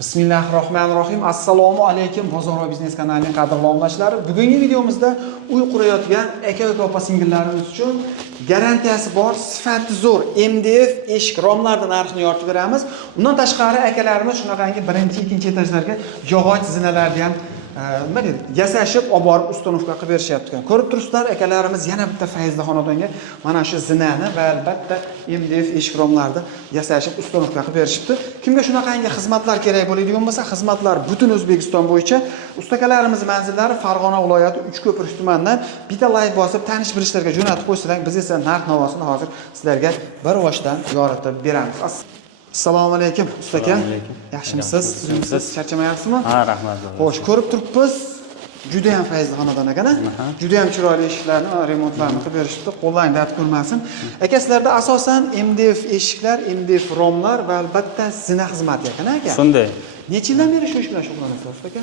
Bismillahirrohmanirrohim. Assalomu alaykum Bozor va biznes kanalining qadrli obunachilari. Bugungi videomizda uy qurayotgan aka opa singillarimiz uchun garantiyasi bor, sifati zo'r MDF eshik romlarida narxini yoritib beramiz. Undan tashqari akalarimiz shunaqangi birinchi, ikkinchi etajlarga yog'och zinalarni ham nima deydi, yasashib olib borib ustanovka qilib berishyapti. Ko'rib turibsizlar, akalarimiz yana bitta Fayzli xonadonga mana shu zinani va albatta MDF eshik romlarida yasashib ustanovka qilib berishibdi. Kimga shunaqangi xizmatlar kerak bo'ladigan bo'lsa, xizmatlar butun O'zbekiston bo'yicha. Ustakalarimiz manzillari Farg'ona viloyati Uchko'prik tumanidan bitta like bosib tanish bilishlarga jo'natib qo'ysalar, biz esa narx-navosini hozir sizlarga bir boshdan yoritib beramiz. Assalomu alaykum ustaka. Yaxshimisiz? Siz charchamayapsizmi? Ha, rahmat. Xo'sh, ko'rib turibmiz. Juda ham Fayzli xonadon ekana. Juda ham chiroyli eshiklarni, remontlarni qilib berishibdi. Qo'llang dard ko'rmasin. Aka, sizlarda asosan MDF eshiklar, MDF romlar va albatta zina xizmati ekana aka. Shunday. Necha yildan beri shu ish bilan shug'ullanasiz ustaka?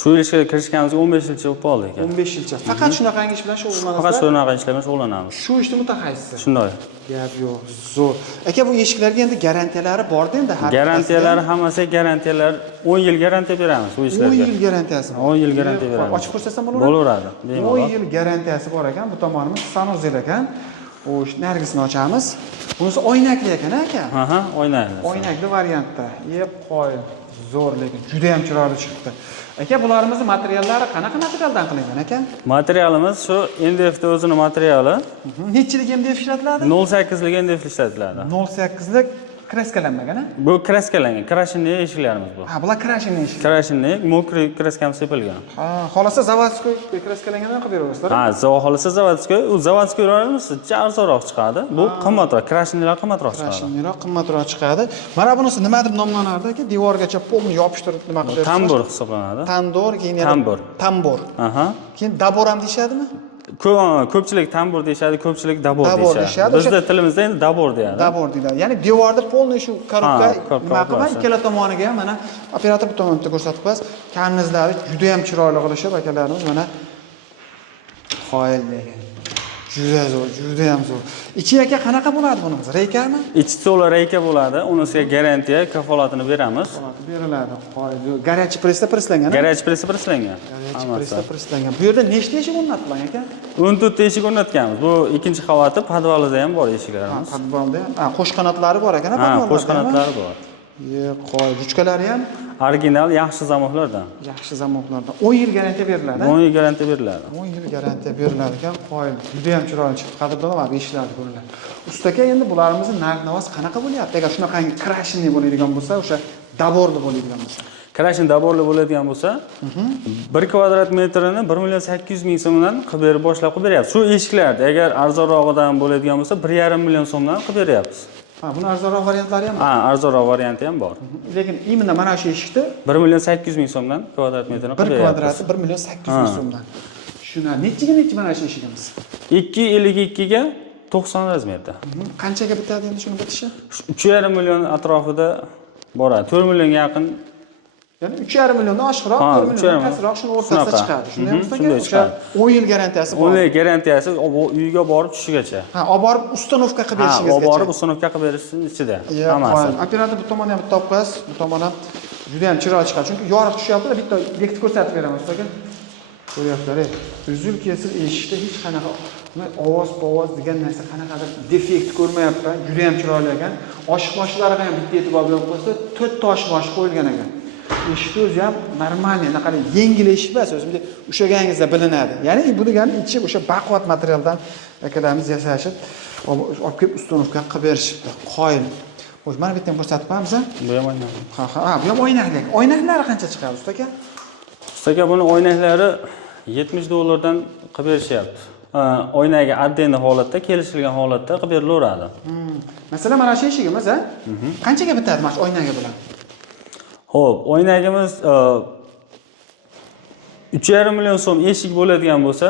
Shu ishga kirishganimizga 15 yilcha bo'lib qoldi ekan. 15 yilcha. Faqat shunaqangi ish bilan shug'ullanasiz. Faqat shunaqa ishlar bilan shug'ullanamiz. Shu ishni mutaxassisi. Shunday. Gap yo'q, zo'r. Aka, bu eshiklarga endi garantiyalari bor-da endi har. Garantiyalari hammasi garantiyalar 10 yil garantiya beramiz bu ishlarga. 10 yil garantiyasi. 10 yil garantiya beramiz. Ochib ko'rsatsam bo'ladimi? Bo'laveradi. 10 yil garantiyasi bor ekan. Bu tomonimiz Sanozel ekan. O'sh, nargisini ochamiz. Bunisi oynakli ekan aka. Aha, oynakli. Oynakli variantda. Yeb qo'y. Zo'r, lekin juda ham chiroyli chiqdi. Aka, bularimizni materiallari qanaqa materialdan qilingan aka? Materialimiz shu MDFda o'zini materiali. Nechilik MDF ishlatiladi? 08 lik MDF ishlatiladi. 08 lik kraskalanmagan a? Bu kraskalangan, krashinli eshiklarimiz bu. Ha, bular krashinli eshik. Krashinli, mokriy kraskamiz sepilgan. Ha, xolasa zavodskoy kraskalangandan qilib beraverasizlar. Ha, xohlasa zavodskoy, u zavodskoylarimiz arzonroq chiqadi. Bu qimmatroq, krashinlilar qimmatroq chiqadi. Krashinlilar qimmatroq chiqadi. Mana bunisi nima deb nomlanardi aka? Devorgacha polni yopishtirib nima qilib berasiz? Tambur hisoblanadi. Tandur, keyin tambur. Aha. Keyin dabor ham deyshadimi? Ko'pchilik tambur deyshadi, ko'pchilik dabor deyshadi. Bizda tilimizda endi dabor deyadi. Dabor deyiladi. Ya'ni devorda polni shu korobka nima qilib, ikkala tomoniga ham mana operator bu tomonda ko'rsatib qo'yasiz. Kanizlari juda ham chiroyli qilishib akalarimiz mana qoyil degan. Juda zo'r, juda ham zo'r. Ichi aka qanaqa bo'ladi bunimiz? Reykami? Ichi to'la reyka bo'ladi. Unisiga garantiya, kafolatini beramiz. Beriladi. Qoyil. Garaj pressda presslangan. Garaj pressda presslangan. Garaj pressda presslangan. Bu yerda nechta eshik o'rnatilgan aka? 14 ta eshik o'rnatganmiz. Bu ikkinchi qavati, podvalida ham bor eshiklarimiz. Podvalda ham. Qo'sh qanotlari bor ekan, podvalda. Ha, qo'sh qanotlari bor. Qo'y, ruchkalari ham original yaxshi zamoqlardan. Yaxshi zamoqlardan. 10 yil garantiya beriladi. 10 yil garantiya beriladi. 10 yil garantiya beriladi ekan. Qo'y, juda ham chiroyli chiqdi. Qadrdon va eshiklarni ko'ringlar. Ustaka, endi bularimizni narx-navos qanaqa bo'lyapti? Agar shunaqangi krashinli bo'ladigan bo'lsa, o'sha daborli bo'ladigan bo'lsa. Krashin daborli bo'ladigan bo'lsa, 1 kvadrat metrini 1 million 800 ming so'mdan qilib berib boshlab qilib beryapmiz. Shu eshiklarni agar arzonrog'idan bo'ladigan bo'lsa, 1,5 million so'mdan qilib beryapmiz. Ha, buni arzonroq variantlari ham bor. Ha, arzonroq varianti ham bor. Lekin imенно mana shu eshikni 1 million 800 ming so'mdan kvadrat metrini qilib beryapmiz. 1 kvadrati 1 million 800 ming so'mdan. Shuna nechiga mana shu eshigimiz? 252 ga 90 razmerda. Qanchaga bitadi endi shuni bitishi? 3,5 million atrofida boradi. 4 millionga yaqin. Ya'ni 3,5 milliondan oshiqroq, 4 milliondan pastroq shuni o'rtasida chiqadi. Shunday bo'lsa, o'sha 10 yil garantiyasi bor. 10 yil garantiyasi uyga borib tushishigacha. Ha, olib borib ustanovka qilib berishingizgacha. Ha, olib borib ustanovka qilib berishingiz ichida. Hammasi. Operator bu tomondan ham topib qo'yasiz, bu tomon ham juda ham chiroyli chiqadi. Chunki yoriq tushyapti, bitta bekitib ko'rsatib beramiz aka. Ko'ryapsizlar, uzil kesil eshikda hech qanaqa ovoz degan narsa qanaqadir defekt ko'rmayapman. Juda ham chiroyli ekan. Oshiq-moshiqlarga ham bitta e'tibor berib qo'ysa, 4 ta osh qo'yilgan ekan. Eshik o'zi ham normalniy, anaqa yengil eshik emas, o'zimga ushlagangizda bilinadi. Ya'ni bu degani ichi o'sha baquvvat materialdan akalarimiz yasashib, olib kelib ustanovka qilib berishibdi. Qoyil. Xo'sh, mana bu yerdan ko'rsatib qo'yamiz. Bu ham oynakli. Ha, bu ham oynakli. Oynaklari qancha chiqadi ustaka? Ustaka, buni oynaklari $70 qilib berishyapti. Oynaga addenli holatda, kelishilgan holatda qilib berilaveradi. Masalan, mana shu eshigimiz, ha? Qanchaga bitadi mana shu oynaga bilan? Xo'p, oynagimiz 3,5 million so'm eshik bo'ladigan bo'lsa,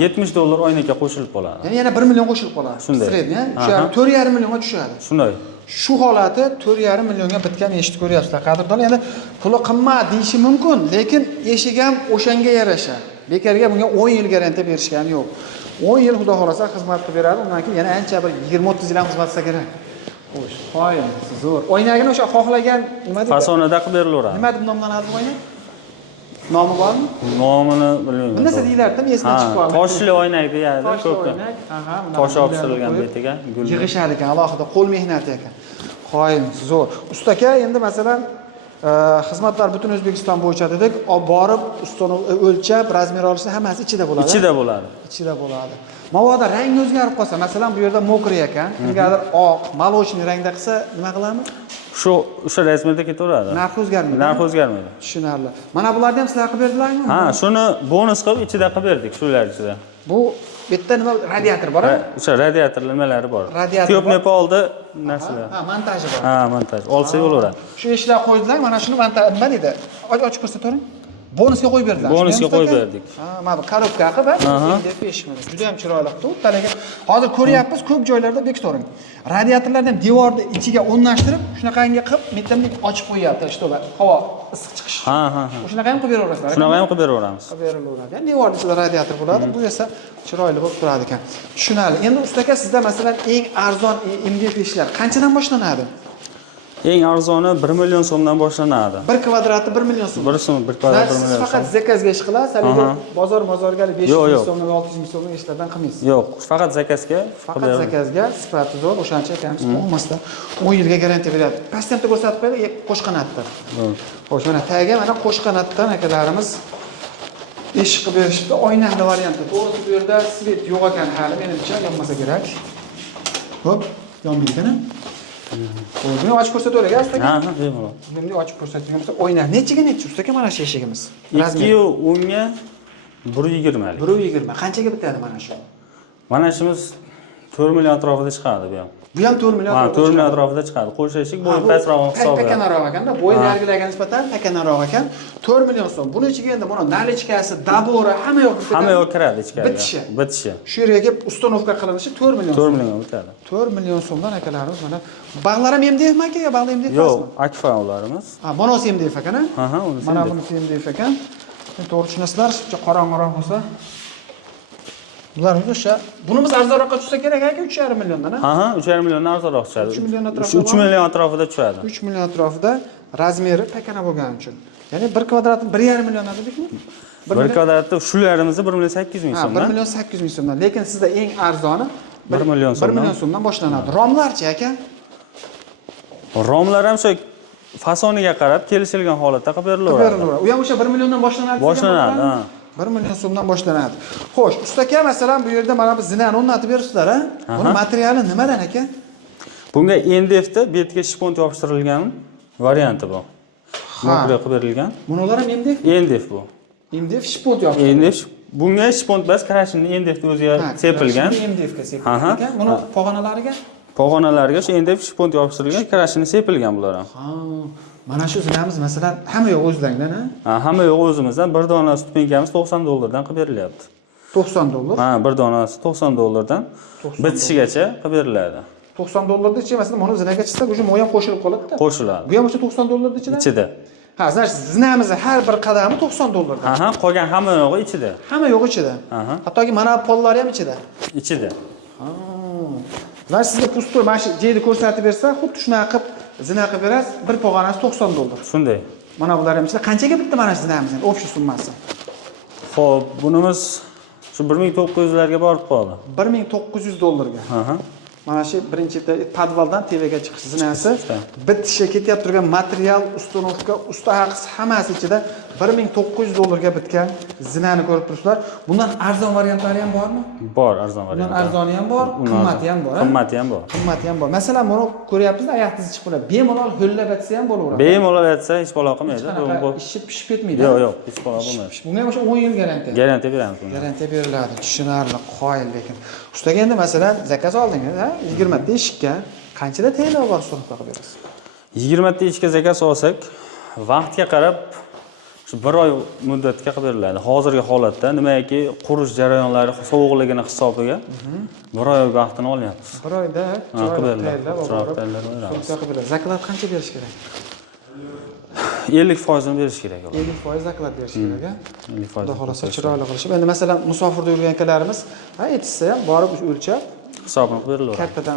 $70 oynaga qo'shilib qoladi. Ya'ni yana 1 million qo'shilib qoladi. Sredniy, 4,5 millionga tushadi. Shunday. Shu holati 4,5 millionga bitgan eshik ko'ryapsizlar. Qadrdonlar, endi puli qimmat deyishi mumkin, lekin eshik ham o'shanga yarasha. Bekarga bunga 10 yil garantiya berishgani yo'q. 10 yil xudo xolasa xizmat qilib beradi. Undan keyin yana ancha bir 20-30 yil ham xizmat qilsa kerak. Xo'sh, qoyil, zo'r. O'ynagini o'sha xohlagan nima deydi? Fasonida qilib berilaveradi. Nima deb nomlanadi bu o'ynak? Nomi bormi? Nomini bilmayman. Bunda nima deyiladi? Esdan chiqib qoldi. Toshli o'ynak deyadi Toshli ko'pda. o'ynak. Aha, Tosh opchirilgan betiga gul. Yig'ishar ekan, alohida qo'l mehnati ekan. Qoyil, zo'r. Ustaka endi masalan xizmatlar butun O'zbekiston bo'yicha dedik, olib borib, ustuni o'lchab, razmer olishni hammasi ichida bo'ladi. Ichida bo'ladi. Ichida bo'ladi. Mabodo rangi o'zgarib qolsa, masalan bu yerda mokriy ekan, kimgadir oq, молочный rangda qilsa, nima qilamiz? O'sha razmerda ketaveradi. Narxi o'zgarmaydi. Narxi o'zgarmaydi. Tushunarli. Mana bularni ham sizlar qilib berdilarmi? Ha, shuni bonus qilib ichida qilib berdik, shular ichida. Bu yerda nima radiator bor-a? O'sha radiator nimalari bor. Radiator. Ko'p nepolda narsalar. Ha, montaji bor. Ha, montaj. Olsa bo'laveradi. Shu ishlar qo'ydilar, mana shuni nima deydi? Ochib ko'rsatavering. Bonusga qo'yib berdilar. Bonusga qo'yib berdik. Ha, mana bu korobka qilib, endi peshmada. Juda ham chiroyli qilib, uttalaga. Hozir ko'ryapmiz, ko'p joylarda bekitoring. Radiatorlarni ham devorni ichiga o'rnashtirib, shunaqangi qilib, metalni ochib qo'yapti, ishtolar. Havo issiq chiqish. Ha. Shunaqa ham qilib beraverasizlar. Shunaqa ham qilib beraveramiz. Qilib berilaveradi. Devorning ichida radiator bo'ladi, bu esa chiroyli bo'lib turadi ekan. Tushunarli. Endi ustaka sizda masalan eng arzon MDF ishlar qanchadan boshlanadi? Eng arzoni 1 million so'mdan boshlanadi. 1 kvadrati 1 million so'm. 1 so'm, 1 kvadrat 1 million. Faqat zakazga ish qilasiz, haliga bozorga 500 ming so'mdan 600 ming so'mdan ishlardan qilmaysiz. Yo'q, faqat zakazga. Faqat zakazga sifati zo'r, o'shancha aytamiz, bo'lmasdan 10 yilga garantiya beradi. Pastda ko'rsatib qo'yadi, qo'shqanatda. Xo'sh, mana tagiga mana qo'shqanatdan akalarimiz ish qilib berishdi. Oynali variantda. To'g'risi bu yerda svet yo'q ekan hali, menimcha yonmasa kerak. Hop, yonmaydimi? Buni ochib ko'rsatavering, ustaka. Ha, bemalol. Buni ochib ko'rsatgan bo'lsa, o'ynar. Nechiga necha ustaka mana shu eshigimiz? 210 ga 120 lik. 120. Qanchaga bitadi mana shu? Mana ishimiz 4 million atrofida chiqadi bu ham. Bu ham 4 million. Ha, 4 million atrofida chiqadi. Qo'sh eshik bo'yi pastroq hisobi. Pakanaroq ekanda, bo'yi nargilarga nisbatan pakanaroq ekan. 4 million so'm. Buni ichiga endi buni nalichkasi, dabori hamma yoq bitadi. Hamma yoq kiradi ichkariga. Bitishi. Shu yerga kelib ustanovka qilinishi 4 million. 4 million bitadi. 4 million so'mdan akalarimiz mana bag'lar ham MDFmi aka, bag'lar MDF emasmi? Yo'q, akfa ularimiz. Ha, bunisi MDF ekan, ha? Ha, unisi. Mana bunisi MDF ekan. To'g'ri tushunasizlar, qorong'iroq bo'lsa. Bular o'sha. Bunimiz arzonroqqa tushsa kerak aka, 3,5 milliondan, ha? Ha, 3,5 milliondan arzonroq tushadi. 3 million atrofida. 3 million atrofida tushadi. 3 million atrofida razmeri pakana bo'lgani uchun. Ya'ni 1 kvadratni 1,5 milliondan dedikmi? 1 kvadratda shularimizni 1 million 800 ming so'mdan. 1 million 800 ming so'mdan. Lekin sizda eng arzoni 1 million so'mdan. 1 million so'mdan boshlanadi. Romlarchi aka? Romlar ham shu fasoniga qarab kelishilgan holatda qilib berilaveradi. U ham o'sha 1 milliondan boshlanadi. Boshlanadi, ha. 1 million so'mdan boshlanadi. Xo'sh, ustaka masalan bu yerda mana bu zinani o'rnatib beribsizlar, ha? Buni materiali nimadan aka? Bunga NDFda betga shpont yopishtirilgan varianti bu. Mokriy qilib berilgan. Bular ham MDF? NDF bu. MDF shpont yopishtirilgan. NDF bunga shpont bas krashini NDFda o'ziga sepilgan. MDF ga sepilgan ekan. Buni pog'onalariga? Pog'onalarga shu NDF shpont yopishtirilgan, krashini sepilgan bular ham. Ha. Mana shu zinamiz masalan hamma yo'q o'zlaridan, ha? Ha, hamma yo'q o'zimizdan. Bir dona stupenkamiz $90 qilib berilyapti. $90. Ha, bir donasi $90dan bitishigacha qilib beriladi. $90 ichida masalan buni zinaga chiqsa, bu ham qo'shilib qoladi-da. Qo'shiladi. Bu ham o'sha $90 ichida? Ichida. Ha, значит, zinamizni har bir qadami $90. Ha, qolgan hamma yo'g'i ichida. Hamma yo'q ichida. Hattoki mana pollari ham ichida. Ichida. Ha. Значит, sizga pustoy mana shu joyni ko'rsatib bersa, xuddi shunaqa qilib zina qilib berasiz. Bir pog'onasi $90. Shunday. Mana bular ham ichida. Qanchaga bitta mana shu zinamizning общий summasi? Xo'p, bunimiz shu 1900 larga borib qoldi. $1900 ga. Ha. Mana shu birinchi podvaldan tevaga chiqish zinasi, bitishga ketyapti turgan material, ustanovka, usta haqisi hammasi ichida $1900 ga bitgan zinani ko'rib turibsizlar. Bundan arzon variantlari ham bormi? Bor, arzon variant. Bundan arzoni ham bor, qimmati ham bor. Qimmati ham bor. Qimmati ham bor. Masalan, buni ko'ryapsiz, oyoqingiz chiqib qoladi. Bemalol ho'llab yotsa ham bo'laveradi. Bemalol yotsa hech balo qilmaydi. Ishib pishib ketmaydi. Yo'q, hech balo bo'lmaydi. Bunga ham o'sha 10 yil garantiya. Garantiya beramiz bunga. Garantiya beriladi. Tushunarli, qoyil lekin. Ustaga endi masalan zakaz oldingiz, ha? 20 ta eshikka qanchada tayyor bor suhbat qilib berasiz? 20 ta eshikka zakaz olsak, vaqtga qarab shu 1 oy muddatga qilib beriladi. Hozirgi holatda nimaiki qurish jarayonlari sovuqligini hisobiga 1 oy vaqtini olyapmiz. 1 oyda tayyorlab qilib zaklad qancha berish kerak? 50% berish kerak. 50% zaklad berish kerak, ha? 50%. Xudo xolasa chiroyli qilishib. Endi masalan musofirda yurgan akalarimiz, ha, aytsa ham borib o'lchab hisobini qilib berilaveradi. Kattadan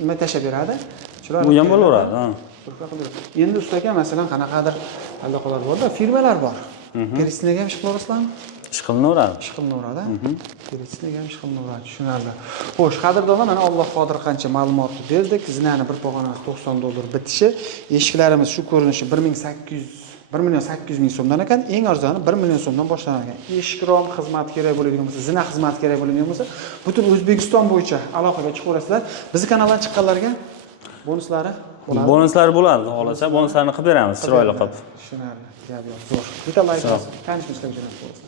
nima tashab beradi. Shular Bu ham bo'laveradi, ha. Endi usta aka, masalan, qanaqadir allaqalar bor-da, firmalar bor. Перечислениyaga ham ish qilaverasizlarmi? Ish qilinaveradi. Ish qilinaveradi. Перечислениyaga ham ish qilinaveradi, tushunarli. Xo'sh, qadrdonlar, mana Alloh qodir qancha ma'lumotni berdik. Zinani bir pog'onasi $90 bitishi, eshiklarimiz shu ko'rinishi 1 million 800 ming so'mdan ekan, eng arzoni 1 million so'mdan boshlangan ekan. Eshik rom xizmati kerak bo'ladigan bo'lsa, zina xizmati kerak bo'ladigan bo'lsa, butun O'zbekiston bo'yicha aloqaga chiqaverasizlar. Bizning kanaldan chiqqanlarga bonuslari bo'ladi. Bonuslari bo'ladi, xohlasa bonuslarni qilib beramiz chiroyli qilib. Tushunarli. Gap yo'q. Zo'r. Bitta like bosib, tanishib ishlab ko'ramiz.